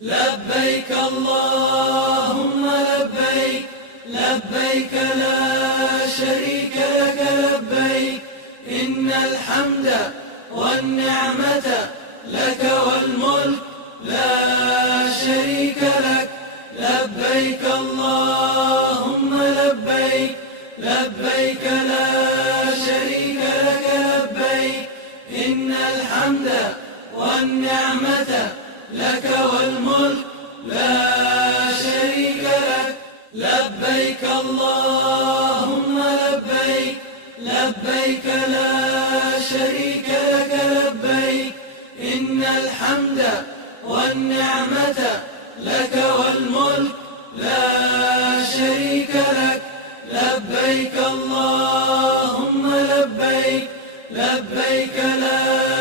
لبيك اللهم لبيك، لبيك لا شريك لك لبيك، إن الحمد والنعمة لك والملك لا شريك لك. لبيك اللهم لبيك، لبيك لا شريك لك لبيك، إن الحمد والنعمة لك والملك لا شريك لك. لبيك اللهم لبيك، لبيك لا شريك لك لبيك، إن الحمد والنعمة لك والملك لا شريك لك. لبيك اللهم لبيك، لبيك لا